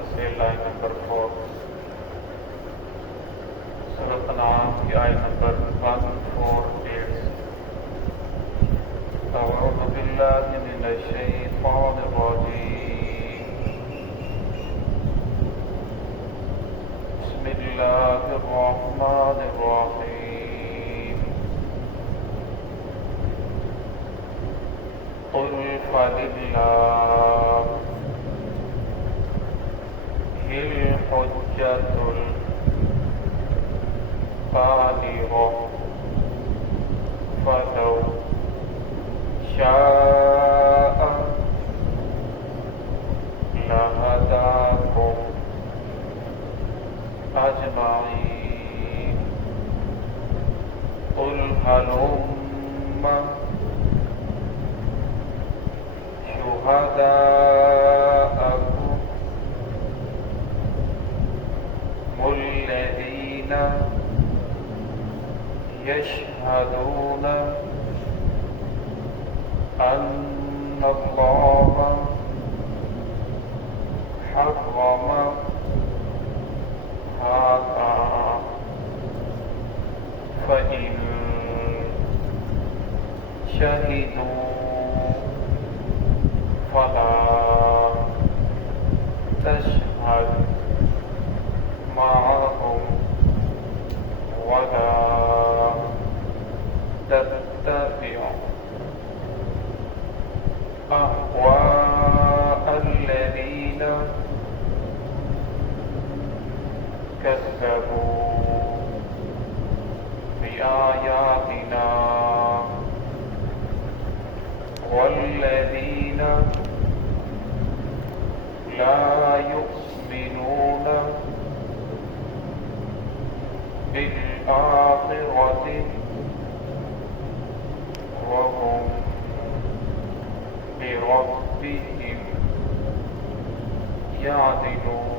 Number سے line number 4 سورۃ انعام کی آیت نمبر 148۔ اعوذ باللہ من الشیطان الرجیم، بسم اللہ الرحمن الرحیم۔ قل فللہ الحجۃ البالغۃ فلو شاء لہداکم اجمعین۔ قل ہلم شہداءکم الذین یشہدون ان اللہ حرم ھذا فإن شہدوا فلا تشہد معهم ولا تتبع أهواء الذين كذبوا بآياتنا والذين لا يؤمنون بالآخرة وهم بربهم يعدلون۔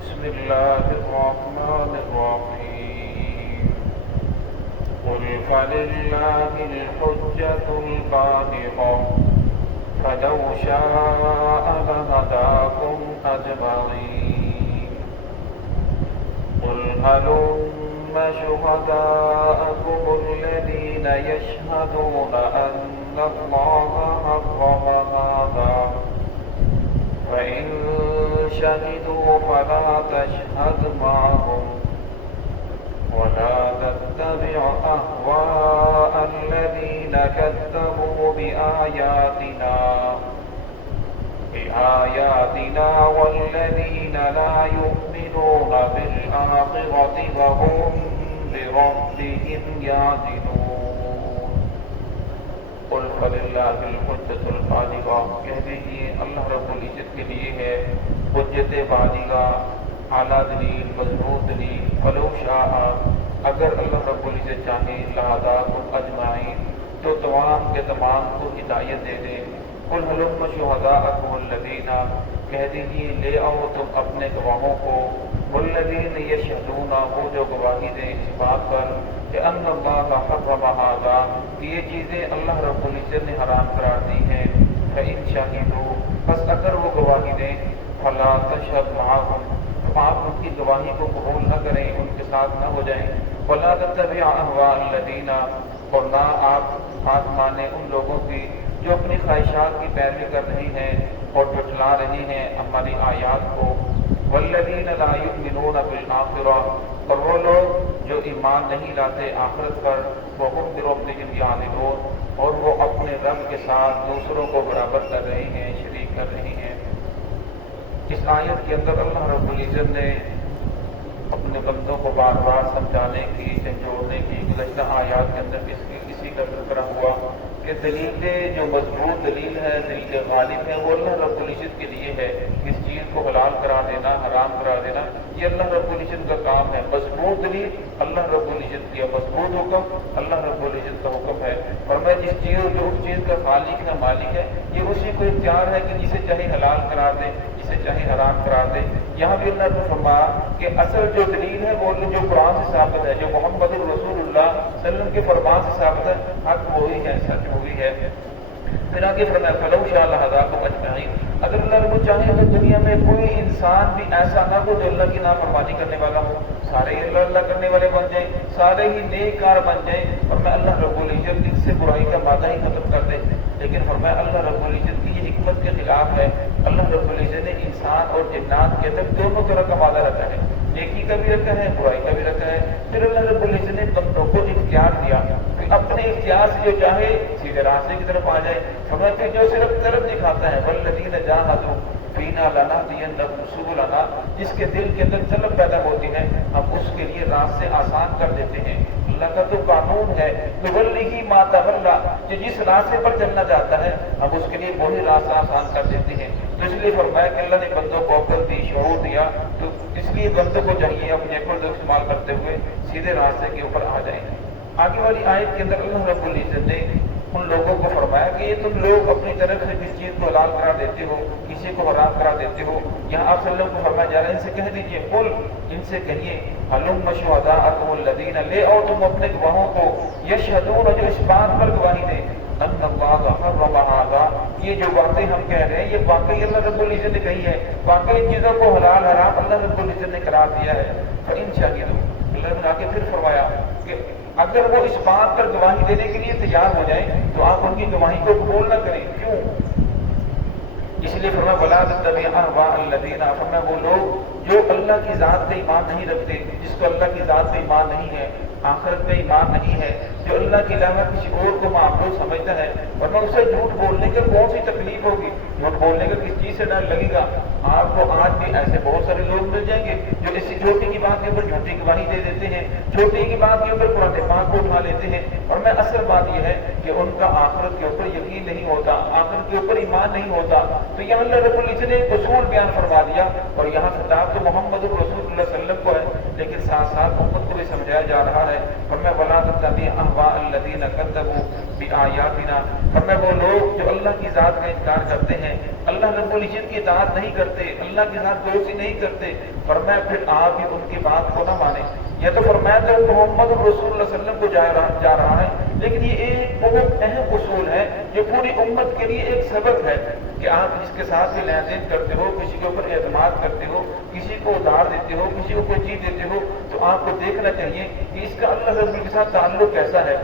بسم اللہ الرحمن الرحیم۔ قل فللہ الحجۃ البالغۃ فلو شاء لہداکم اجمعین۔ قل هلم شهداءكم الذين يشهدون أن الله حرم هذا فإن شهدوا فلا تشهد معهم ولا تتبع أهواء الذين كذبوا بآياتنا والذين لا يؤمنون بالآخرة وهم بربهم يعدلون۔ قل فللہ الحجۃ البالغۃ، کہہ دیجیے اللہ رب العزت کے لیے ہے حجت بالغہ، اعلیٰ دلیل، مضبوط دلیل۔ فلو شاء، اگر اللہ رب العزت چاہے، لہداکم اجمعین، تو تمام کے تمام کو ہدایت دے دے۔ قل ہلم شہداءکم الذین، کہہ دیجیے لے آؤ تم اپنے گواہوں کو، الذین یشہدون، وہ جو گواہی دیں اس بات پر کہ ان اللہ حرم ھذا، کہ یہ چیزیں اللہ رب العزت نے حرام قرار دی ہیں۔ فإن شہدوا، بس اگر وہ گواہی دیں، فلا تشہد معهم، تو آپ ان کی گواہی کو قبول نہ کریں، ان کے ساتھ نہ ہو جائیں۔ ولا تتبع اهواء الذین، اور نہ آپ بات مانیں ان لوگوں کی جو اپنی خواہشات کی پیروی کر رہی ہیں اور جھٹلا رہی ہیں ہماری آیات کو۔ والذین لا یؤمنون بالآخرہ، اور وہ لوگ جو ایمان نہیں لاتے آخرت پر، وہم بربہم یعدلون، اور وہ اپنے رب کے ساتھ دوسروں کو برابر کر رہی ہیں، شریک کر رہی ہیں۔ اس آیت کے اندر اللہ رب العزت نے اپنے بندوں کو بار بار سمجھانے کی، جھنجھوڑنے کی، گزشتہ آیات کے اندر اسی کا ذکر ہوا کہ دلیل جو مضبوط دلیل ہے، دلیل غالب ہے، وہ اللہ رب العزت کے لیے ہے۔ اس چیز کو حلال قرار دینا، حرام قرار دینا، یہ اللہ رب العزت کا کام ہے۔ مضبوط دلیل اللہ رب العزت کی، مضبوط حکم اللہ رب العزت کا حکم ہے۔ اور میں جس چیز جو اس چیز کا خالق ہے، مالک ہے، یہ اسی کو اختیار ہے کہ جسے چاہے حلال قرار دے، جسے چاہے حرام قرار دے۔ یہاں بھی اللہ نے فرمایا کہ اصل جو دلیل ہے وہ جو قرآن سے ثابت ہے، جو محمد رسول اللہ صلی اللہ علیہ وسلم کے فرمان سے ثابت ہے، حق وہی ہے، سچ وہی ہے۔ پھر آگے فرمایا فلو شاء لہذاکم اجمعین، اگر اللہ رب چاہے تو دنیا میں کوئی انسان بھی ایسا نہ ہو جو اللہ کی نافرمانی کرنے والا ہو، سارے ہی اللہ کرنے والے بن جائیں، سارے ہی نیک کار بن جائیں، اور میں اللہ رب العزت ان سے برائی کا مادہ ہی ختم کر دے۔ لیکن فرمایا اللہ رب العزت کی یہ حکمت کے خلاف ہے، اللہ رب العزت نے انسان اور جنات کے اندر دونوں طرح کا وعدہ رکھا ہے، نیکی کا بھی رکھا ہے، برائی کا بھی رکھا ہے۔ پھر اللہ رب العزت نے بندوں کو اختیار دیا کہ اپنے اختیار سے جو چاہے سیدھے راستے کی طرف آ جائے۔ فرماتے جو صرف طرف دکھاتا ہے والذین جاہدوا فینا لنہدینہم سبلنا، جس کے دل کے اندر طلب پیدا ہوتی ہے ہم اس کے لیے راستے آسان کر دیتے ہیں۔ اللہ کا تو قانون ہے نولیہ ما تولی، جو جس راستے پر چلنا چاہتا ہے ہم اس کے لیے وہی راستہ آسان کر دیتے ہیں۔ تو اس لیے فرمایا کہ اللہ نے بندوں کو عقل دی، شعور دیا، تو اس لیے بندوں کو چاہیے اپنے عقل کو استعمال کرتے ہوئے سیدھے راستے کے اوپر آ جائیں۔ آگے والی آیت کے اندر اللہ رب العزت نے ان لوگوں کو فرمایا کہ یہ تم لوگ اپنی طرف سے کس چیز کو حلال کرا دیتے ہو، کسی کو حرام کرا دیتے ہو۔ یہاں آپ صلی اللہ علیہ وسلم کو فرمایا جا رہا ہے ان سے کہہ دیجیے قل، ان سے کہیے ہلم شہداءکم الذین، لے آؤ تم اپنے گواہوں کو، یشہدون، جو اس بات پر گواہی دیں ان اللہ حرم ھذا، یہ جو باتیں ہم کہہ رہے ہیں یہ واقعی اللہ رب العزت نے کہی ہے، واقعی ان چیزوں کو حلال حرام اللہ رب العزت نے قرار دیا ہے۔ فإن شہدوا، اللہ نے آگے پھر فرمایا کہ اگر وہ اس بات پر گواہی دینے کے لیے تیار ہو جائیں تو آپ ان کی گواہی کو قبول نہ کریں۔ کیوں؟ اس لیے فرمایا ولا تتبع اهواء الذین، فرمایا وہ لوگ جو اللہ کی ذات پہ ایمان نہیں رکھتے، جس کو اللہ کی ذات پہ ایمان نہیں ہے، آخرت پہ ایمان نہیں ہے، جو اللہ کے علاوہ کسی اور کو معبود سمجھتا ہے، ورنہ اسے جھوٹ بولنے کا کون سی تکلیف ہوگی، جھوٹ بولنے کا کس چیز سے ڈر لگے گا۔ آپ کو آج بھی ایسے بہت سارے لوگ مل جائیں گے جو اسی چھوٹی کی بات کے اوپر جھوٹی گواہی دے دیتے ہیں، چھوٹی کی بات کے اوپر قرآن پاک کو اٹھا لیتے ہیں، اور میں اصل بات یہ ہے کہ ان کا آخرت کے اوپر یقین نہیں ہوتا، آخرت کے اوپر ایمان نہیں ہوتا۔ تو یہاں اللہ رب العزت نے اصول بیان فرما دیا، اور یہاں خطاب تو محمد رسول اللہ صلی اللہ علیہ وسلم کو ہے، لیکن ساتھ ساتھ امت کو بھی سمجھایا جا رہا ہے۔ فرمایا ولا تتبع اهواء الذین کذبوا بآیاتنا، فرمایا وہ لوگ جو اللہ کی ذات کا انکار کرتے ہیں، اللہ رب العزت کی اطاعت نہیں کرتے، اللہ کے ساتھ دوستی نہیں کرتے، فرمایا پھر آپ بھی ان کی بات کو نہ مانیں۔ یا تو فرمایا تو محمد رسول اللہ صلی اللہ علیہ وسلم کو جا رہا ہے، لیکن یہ ایک بہت اہم اصول ہے جو پوری امت کے لیے ایک سبق ہے کہ آپ جس کے ساتھ بھی لین دین کرتے ہو، کسی کے اوپر اعتماد کرتے ہو، کسی کو ادھار دیتے ہو، کسی کو کوئی چیز دیتے ہو، تو آپ کو دیکھنا چاہیے کہ اس کا اللہ رسول کے ساتھ تعلق کیسا ہے۔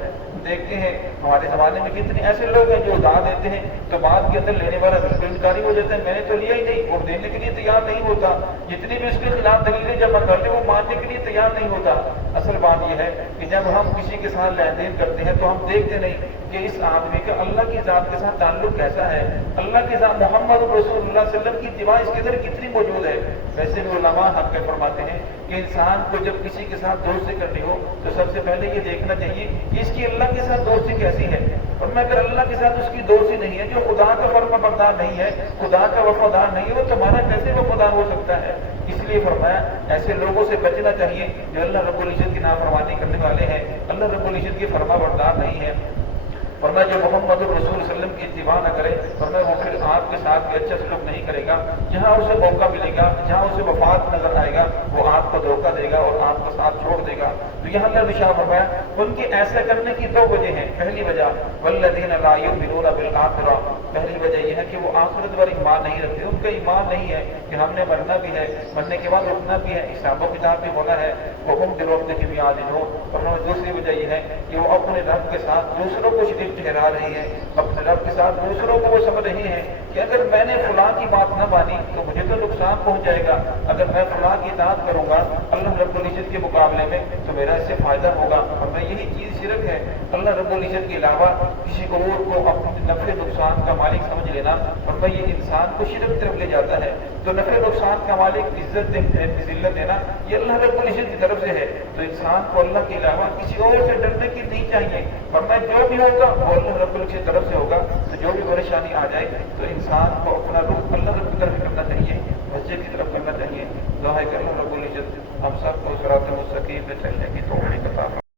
دیکھتے ہیں ہمارے زمانے میں کتنے ایسے لوگ ہیں جو ادھار دیتے ہیں تو بعد کے اندر لینے والا بالکل انکاری ہو جاتا ہے، میں نے تو لیا ہی نہیں، اور دینے کے لیے تیار نہیں ہوتا، جتنی بھی اس کے خلاف دلیلیں جمع کر لیں وہ ماننے کے لیے تیار نہیں ہوتا۔ اصل بات یہ ہے کہ جب ہم کسی کے ساتھ لین دین کرتے ہیں تو ہم دیکھتے نہیں کہ اس آدمی کا اللہ کی ذات کے ساتھ تعلق کیسا ہے، اللہ کے ساتھ محمد رسول اللہ صلی اللہ علیہ وسلم کی اتباع اس کے اندر کتنی موجود ہے۔ ویسے بھی علماء حق میں فرماتے ہیں کہ انسان کو جب کسی کے ساتھ دوستی کرنی ہو تو سب سے پہلے یہ دیکھنا چاہیے کہ اس کی اللہ کے ساتھ دوستی کیسی ہے، اور میں اگر اللہ کے ساتھ اس کی دوستی نہیں ہے، جو خدا کا فرما بردار نہیں ہے، خدا کا وفادار نہیں ہے، وہ تمہارا کیسے وفادار ہو سکتا ہے؟ اس لیے فرمایا ایسے لوگوں سے بچنا چاہیے جو اللہ رب العزت کی نافرمانی کرنے والے ہیں، اللہ رب العزت کی فرما بردار نہیں ہے۔ فرمایا جو محمد رسول صلی اللہ علیہ وسلم کی اتباع نہ کرے، فرمایا وہ پھر آپ کے ساتھ بھی اچھا سلوک نہیں کرے گا، جہاں اسے موقع ملے گا، جہاں اسے وفات نظر آئے گا وہ آپ کو دھوکہ دے گا اور آپ کا ساتھ چھوڑ دے گا۔ تو یہاں اللہ نے شاہ فرمایا ان کے ایسا کرنے کی دو وجہ ہیں۔ پہلی وجہ والذین لا یؤمنون بالآخرہ، پہلی وجہ یہ ہے کہ وہ آخرت پر ایمان نہیں رکھتے، ان کا ایمان نہیں ہے کہ ہم نے مرنا بھی ہے، مرنے کے بعد اٹھنا بھی ہے، حساب و کتاب بھی ہونا ہے، وہم بربہم یعدلون۔ اور دوسری وجہ یہ ہے کہ وہ اپنے رب کے ساتھ دوسروں کو شریک ٹھہرا رہی ہے، اپنے رب کے ساتھ دوسروں کو وہ سمجھ رہی ہیں کہ اگر میں نے فلاں کی بات نہ مانی تو مجھے تو نقصان پہنچ جائے گا، اگر میں فلاں کی اطاعت کروں گا اللہ رب العزت کے مقابلے میں تو میرا اس سے فائدہ ہوگا۔ اور میں یہی چیز شرک ہے، اللہ رب العزت کے علاوہ کسی اور کو اپنے نفع نقصان کا مالک سمجھ لینا، اور میں یہ انسان کو شرک طرف لے جاتا ہے۔ تو نفع نقصان کا مالک عزت ذلت دینا یہ اللہ رب العزت کی طرف سے ہے، تو انسان کو اللہ کے علاوہ کسی اور سے ڈرنے کی نہیں چاہیے، اور میں جو بھی ہوگا وہ اللہ رب العزت کی طرف سے ہوگا۔ تو جو بھی پریشانی آ جائے تو انسان کو اپنا رخ اللہ رب کی طرف کرنا چاہیے، مسجد کی طرف کرنا چاہیے۔ دعا ہے کہ اللہ رب العزت ہم سب کو صراط مستقیم پہ چلنے کی توفیق عطا فرمائے۔